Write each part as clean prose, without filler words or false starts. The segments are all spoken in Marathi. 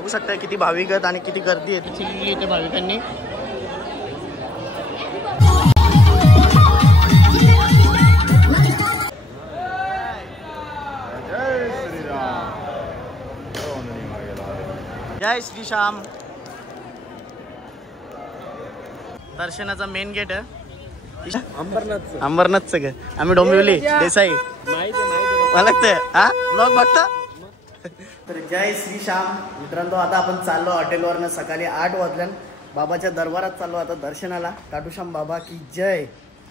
बघू शकता किती भाविक आहेत आणि किती गर्दी आहे तिथे इथे भाविकांनी। जय श्री श्याम। दर्शनाचा मेन गेट आहे अंबरनाथचं ग। आम्ही डोंबिवली देसाई मला लागतंय हा ब्लॉग बघता। तर जय श्री श्याम मित्रांनो, आता आपण चाललो हॉटेलवरनं सकाळी 8 वाजल्यान बाबाच्या दरबारात चाललो आता दर्शनाला। खाटू श्याम बाबा की जय,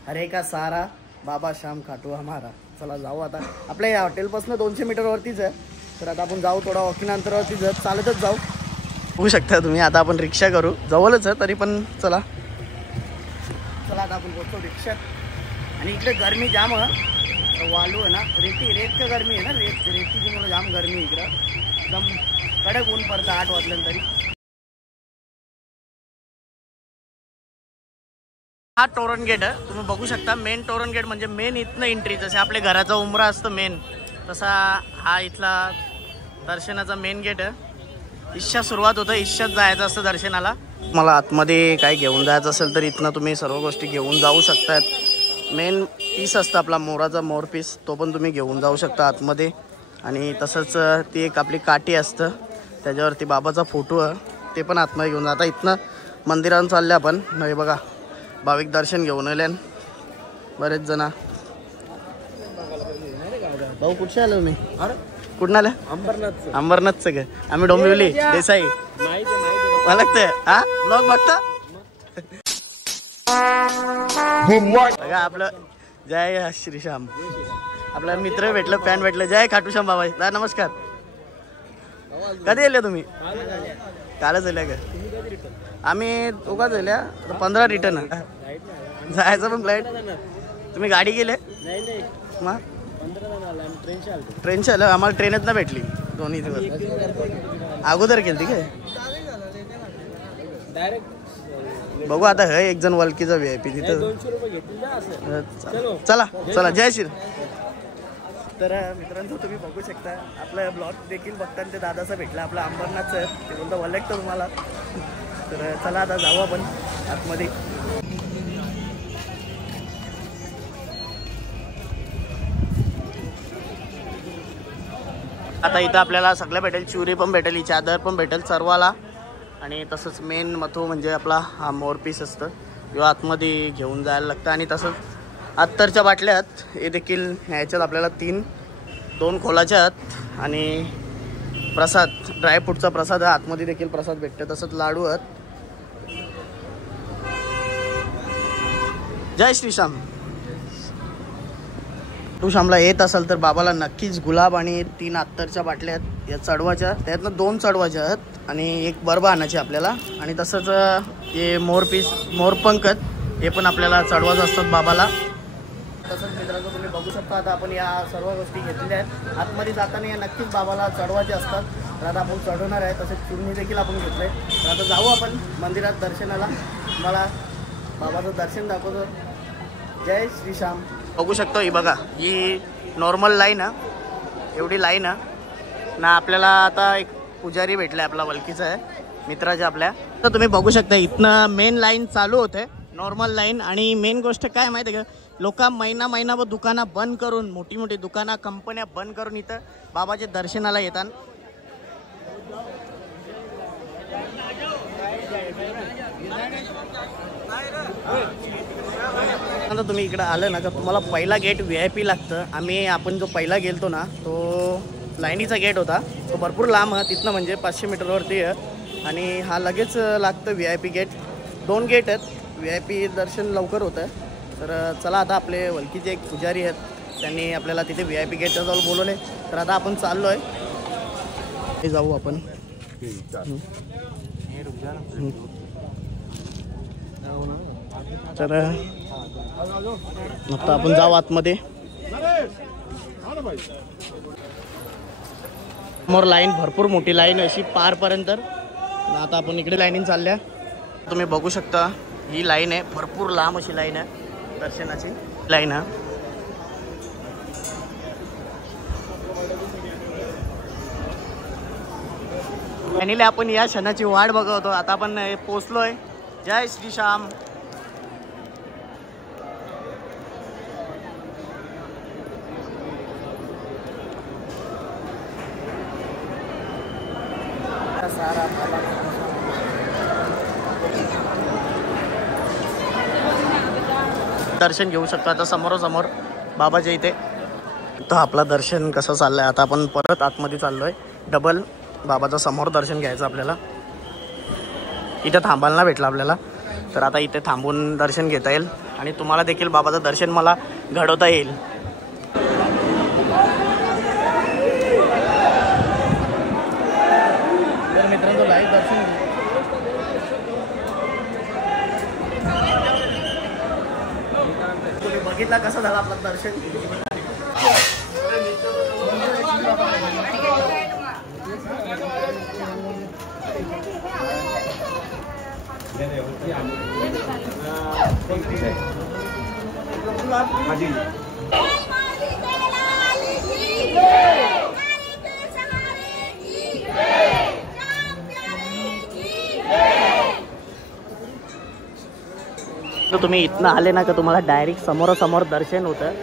हरे का सारा बाबा श्याम खाटू हमारा। चला जाऊ आता, आपल्या या हॉटेलपासून 200 मीटरवरतीच आहे। तर आता आपण जाऊ थोडा वॉकिंग अंतरावरती चालतच जाऊ। बघू शकता तुम्ही आता आपण रिक्षा करू, जवळच आहे तरी पण चला चला आता आपण बोलतो रिक्षात। आणि इकडे गरमी जाम वालू आहे ना, रेत का गरमी आहे ना, रेतीची मुळे जाम गरमी इकडं, एकदम कडक ऊन पडतं 8 वाजल्यानंतरी। हा टोरन गेट आहे, तुम्ही बघू शकता मेन टोरन गेट म्हणजे मेन इथनं एंट्री। जसे आपल्या घराचा उंबरा असतं मेन, तसा हा इथला दर्शनाचा मेन गेट आहे। इच्छा सुरुवात होतं, इच्छाच जायचं असतं दर्शनाला। मला आतमध्ये काय घेऊन जायचं असेल तर इथनं तुम्ही सर्व गोष्टी घेऊन जाऊ शकतात। मेन पीस असतं आपला मोराचा मोर पीस, तो पण तुम्ही घेऊन जाऊ शकता आतमध्ये। आणि तसंच ती एक आपली काठी असतं त्याच्यावरती बाबाचा फोटो आहे, ते पण आतमध्ये घेऊन जाता। इथनं मंदिरात चालले आपण, नाही बघा भाविक दर्शन घेऊन आले बरेच जण। भाऊ कुठे आलो मी? कुठून आलं? अंबरनाथचं ग। आम्ही डोंबिवली देसाई मला लागतंय हा ब्लॉग बघता बघा। आपलं जय श्री श्याम, आपला मित्र भेटलं, फॅन भेटलं। जय खाटू श्याम बाबा दा नमस्कार। कधी आले तुम्ही? कालच आल्या का? आम्ही दोघाच आल्या, 15 रिटर्न जायचं पण फ्लाईट। तुम्ही गाडी गेले मग? ट्रेनच्या आलं, आम्हाला ट्रेनच ना भेटली 2 दिवस अगोदर केली काय? बघू आता है एक जण वलकीचा VIP तिथं। चला चला जय श्री। तर मित्रांनो तुम्ही बघू शकता आपला ब्लॉग देखील बघताना ते दादाचा भेटला, आपला अंबरनाथचं, ते बोलतो वलकतो तुम्हाला। तर चला आता जाऊ आपण आतमध्ये। आता इथं आपल्याला सगळं भेटेल, चुरी पण भेटेल, चादर पण भेटेल सर्वाला। आणि तसंच मेन महत्त्व म्हणजे आपला हा मोर पीस असतं, किंवा आतमध्ये घेऊन जायला लागतं। आणि तसंच अत्तरच्या बाटल्यात हे देखील ह्याच्यात आपल्याला 2 खोलाच्या आहेत। आणि प्रसाद ड्रायफ्रूटचा प्रसाद आहे, आतमध्ये देखील प्रसाद भेटतं। तसंच लाडू आहेत। जय श्री श्याम। तू श्यामला येत असाल तर बाबाला नक्कीच गुलाब आणि 3 अत्तरच्या बाटल्या आहेत, या चढवाच्या, त्यातनं 2 चढवाच्या आहेत आणि 1 बर्फ आणायची आपल्याला। आणि तसंच हे मोरपीस मोरपंख हे पण आपल्याला चढवायचं असतात बाबाला। तसंच मित्रांनो तुम्ही बघू शकता आता आपण या सर्व गोष्टी घेतलेल्या आहेत। आतमध्ये जाताना या नक्कीच बाबाला चढवायचे असतात, तर आता आपण चढवणार आहे। तसेच चुरणी देखील आपण घेतलं आहे। तर आता जाऊ आपण मंदिरात दर्शनाला, मला बाबाचं दर्शन दाखवतो। जय श्री श्याम। बघू शकतो ही बघा, ही नॉर्मल लाईन आहे, एवढी लाईन आहे ना। आपल्याला आता एक पुजारी भेटला आपला वलकीचा आहे मित्राच्या आपल्या। तर तुम्ही बघू शकता इथनं मेन लाईन चालू होते, नॉर्मल लाईन। आणि मेन गोष्ट काय माहिती आहे का, लोक महिनाभर दुकानं बंद करून, मोठी दुकानं कंपन्या बंद करून इथं बाबाच्या दर्शनाला येतात। आता तुम्ही इकडे आलं ना का तुम्हाला पहिला गेट VIP लागतं। आपण जो पहिला गेलतो ना तो लाईनीचा गेट होता, तो भरपूर लांब आहे तिथनं, म्हणजे 500 मीटरवरती आहे। आणि हा लगेच लागतं VIP गेट। 2 गेट आहेत, VIP दर्शन लवकर होतं। तर चला आता आपले वलकीचे एक पुजारी आहेत, त्यांनी आपल्याला तिथे VIP गेटच्या जवळ बोलवले। तर आता आपण चाललो आहे, जाऊ आपण। तर आता आपण जाऊ आतमध्ये। समोर लाईन, भरपूर मोठी लाईन अशी पारपर्यंत। आता आपण इकडे लाईनीन चालल्या, तुम्ही बघू शकता ही लाईन आहे, भरपूर लांब अशी लाईन आहे, दर्शनाची लाईन आहे। फायनली आपण या क्षणाची वाट बघवतो. आता आपण पोचलोय. जय श्री श्याम. दर्शन घेऊ शकतो आता समोरासमोर बाबाच्या इथे. तर आपला दर्शन कसं चाललंय. आता आपण परत आतमध्ये चाललोय. डबल बाबाचं समोर दर्शन घ्यायचं आपल्याला. इथे थांबायला नाही भेटलं आपल्याला, तर आता इथे थांबून दर्शन घेता येईल आणि तुम्हाला देखील बाबाचं दर्शन मला घडवता येईल. तर मित्रांनो लाईव्ह दर्शन तुम्ही बघितला कसं झालं आपलं दर्शन. तर तुम्ही इथनं आले ना का तुम्हाला डायरेक्ट समोरासमोर दर्शन होतं.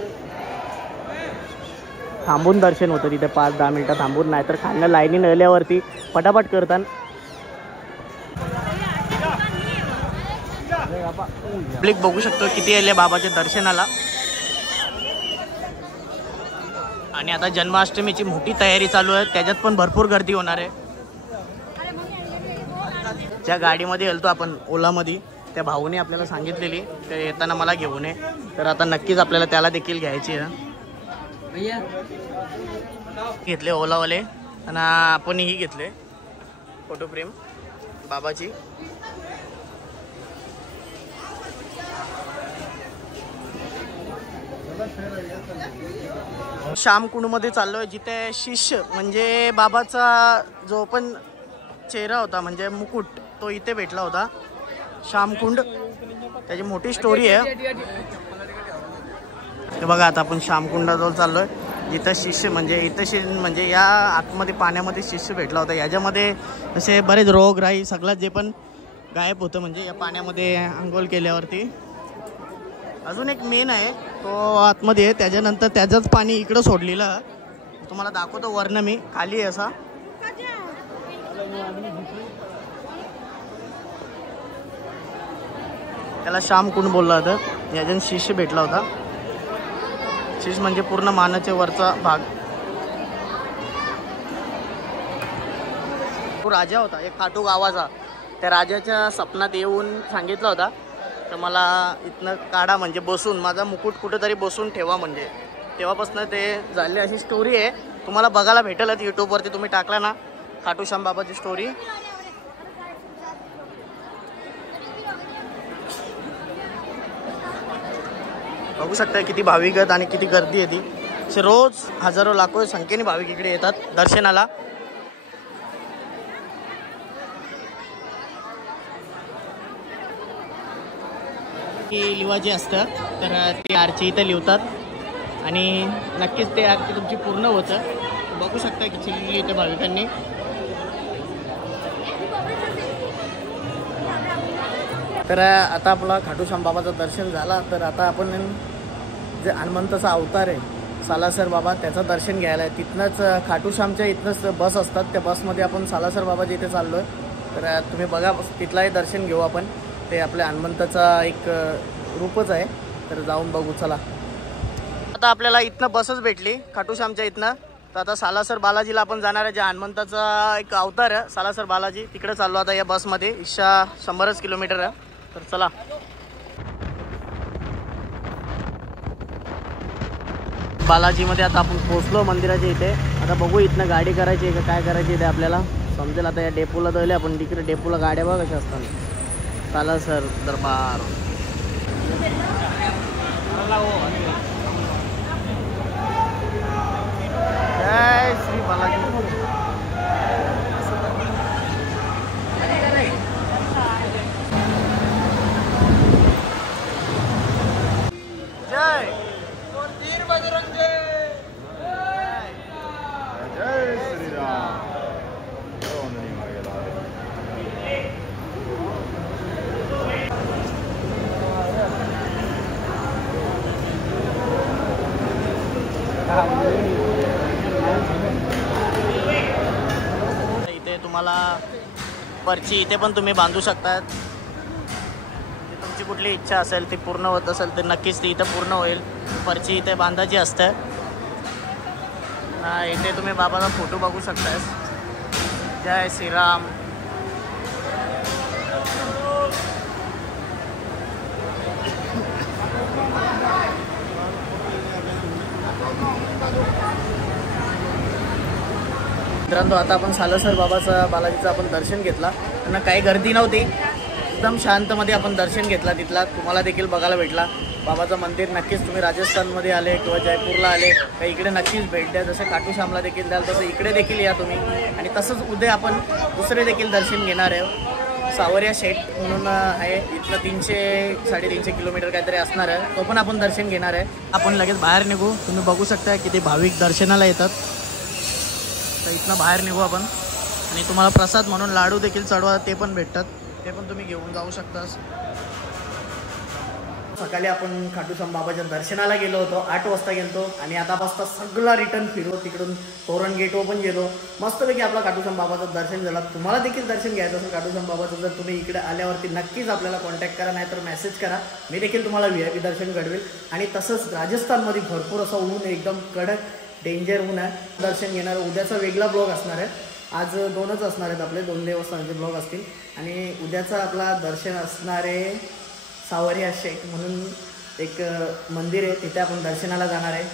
थांबून दर्शन होतं तिथे 5-10 मिनटं थांबून, नाहीतर खालनं लाईनी नळल्यावरती पटापट करतात. पब्लिक बघू शकतो किती आले बाबाच्या दर्शनाला. आणि आता जन्माष्टमीची मोठी तयारी चालू आहे, त्याच्यात पण भरपूर गर्दी होणार आहे. ज्या गाडीमध्ये गेलतो आपण ओलामध्ये, त्या भाऊने आपल्याला सांगितलेली ते येताना मला घेऊन ये, तर आता नक्कीच आपल्याला त्याला देखील घ्यायची आहे. घेतले ओलावाले आणि आपणही घेतले फोटो फ्रेम बाबाची. श्यामकुंडमध्ये चाललोय, जिथे शिष्य म्हणजे बाबाचा जो पण चेहरा होता म्हणजे मुकुट तो इथे भेटला होता. श्यामकुंड त्याची मोठी स्टोरी आहे. हे बघा आता आपण श्यामकुंडाजवळ चाललोय, जिथं शिष्य म्हणजे इथं म्हणजे या आतमध्ये पाण्यामध्ये शिष्य भेटला होता. याच्यामध्ये असे बरेच रोगराई सगळं जे पण गायब होतं म्हणजे या पाण्यामध्ये आंघोळ केल्यावरती. अजून एक मेन आहे तो आतमध्ये आहे, त्याच्यानंतर त्याचंच पाणी इकडं सोडलेलं तुम्हाला दाखवतो. वरनं मी खाली आहे असा. त्याला श्यामकुंड बोलला होता. याच्यात शिष्य भेटला होता. शिष्य म्हणजे पूर्ण मानाचे वरचा भाग. तो राजा होता एक खाटू गावाचा. त्या राजाच्या स्वप्नात येऊन सांगितलं होता तर मला इथनं काढा म्हणजे बसून माझा मुकुट कुठेतरी बसून ठेवा. म्हणजे तेव्हापासून ते झाले अशी स्टोरी आहे. तुम्हाला बघायला भेटेलच यूट्यूबवरती, तुम्ही टाकला ना खाटू श्याम बाबाची स्टोरी. बघू शकता किती भाविक आहेत आणि किती गर्दी आहे ती. रोज हजारो लाखो संख्येने भाविक इकडे येतात दर्शनाला. की लिवायची असतं तर ती आरती इथं लिवतात आणि नक्कीच ते आरती तुमची पूर्ण होतं. बघू शकता की चिरली इथे भाविकांनी. तर आता आपला खाटू श्याम बाबाचं दर्शन झाला, तर आता आपण जे हनुमंताचा अवतार आहे सालासर बाबा त्याचं दर्शन घ्यायला आहे. तिथनंच खाटू श्यामच्या इथनंच बस असतात, त्या बसमध्ये आपण सालासर बाबाच्या इथे चाललो आहे. तर तुम्ही बघा तिथलाही दर्शन घेऊ आपण. ते आपल्या हनुमंताचा एक रूपच आहे, तर जाऊन बघू चला. आता आपल्याला इथनं बसच भेटली खाटू श्यामच्या इथनं. तर आता सालासर बालाजीला आपण जाणार आहे, जे हनुमंताचा एक अवतार आहे सालासर बालाजी, तिकडे चाललो आता या बसमध्ये. 100 किलोमीटर आहे, तर चला. बालाजीमध्ये आता आपण पोहोचलो मंदिराच्या इथे. आता बघू इथनं गाडी करायची आहे का काय करायची आहे ते आपल्याला समजेल. आता या डेपोला जायला आपण, तिकडे डेपोला गाड्या बघा कशा असतात. सालासर दरबार. जय श्री बालाजी. जय मंदिर बजरंगे. जय श्री राम. इथे तुम्हाला पर्ची इथे पण तुम्ही बांधू शकतात. तुमची कुठली इच्छा असेल ती पूर्ण होत असेल तर नक्कीच ती इथं पूर्ण होईल. पर्ची इथे बांधायची असते. इथे तुम्ही बाबाचा फोटो बघू शकताय. जय श्रीराम. मित्रांनो आता आपण सालसर बालाजीचं आपण दर्शन घेतला. त्यांना काही गर्दी नव्हती, एकदम शांतमध्ये आपण दर्शन घेतला. तिथला तुम्हाला देखील बघायला भेटला. बाबाचं मंदिर नक्कीच तुम्ही राजस्थानमध्ये आले किंवा जयपूरला आले तर इकडे नक्कीच भेट द्या. जसं खाटू श्यामला देखील द्याल तसं इकडे देखील या तुम्ही. आणि तसंच उद्या आपण दुसरे देखील दर्शन घेणार आहे. सावरिया शेठ म्हणून आहे, इथलं 300-350 किलोमीटर काहीतरी असणार आहे. तो पण आपण दर्शन घेणार आहे. आपण लगेच बाहेर निघू. तुम्ही बघू शकता किती भाविक दर्शनाला येतात. तर इथनं बाहेर निघू आपण. आणि तुम्हाला प्रसाद म्हणून लाडू देखील चढवा, ते पण भेटतात, ते पण तुम्ही घेऊन जाऊ शकता. सकाळी आपण खाटू श्याम बाबाच्या दर्शनाला गेलो होतो, 8 वाजता गेलो. आणि आता वाजता सगळा रिटर्न फिरलो. तिकडून तोरण गेटवर पण गेलो. मस्तपैकी आपला खाटू श्याम बाबाचं दर्शन झालं. तुम्हाला देखील दर्शन घ्यायचं असेल खाटू श्याम बाबाचं तर तुम्ही इकडे आल्यावरती नक्कीच आपल्याला कॉन्टॅक्ट करा, नाहीतर मेसेज करा. मी देखील तुम्हाला VIP दर्शन घडवेल. आणि तसंच राजस्थानमध्ये भरपूर असं ऊन, एकदम कडक डेंजर ऊन आहे. दर्शन घेणार. उद्याचा वेगळा ब्लॉग असणार आहे. आज 2च असणार आहेत आपले, 2 देवस्थानाचे ब्लॉग असतील. आणि उद्याचा आपला दर्शन असणारे सावरिया शेठ म्हणून एक मंदिर आहे, तिथे आपण दर्शनाला जाणार आहे.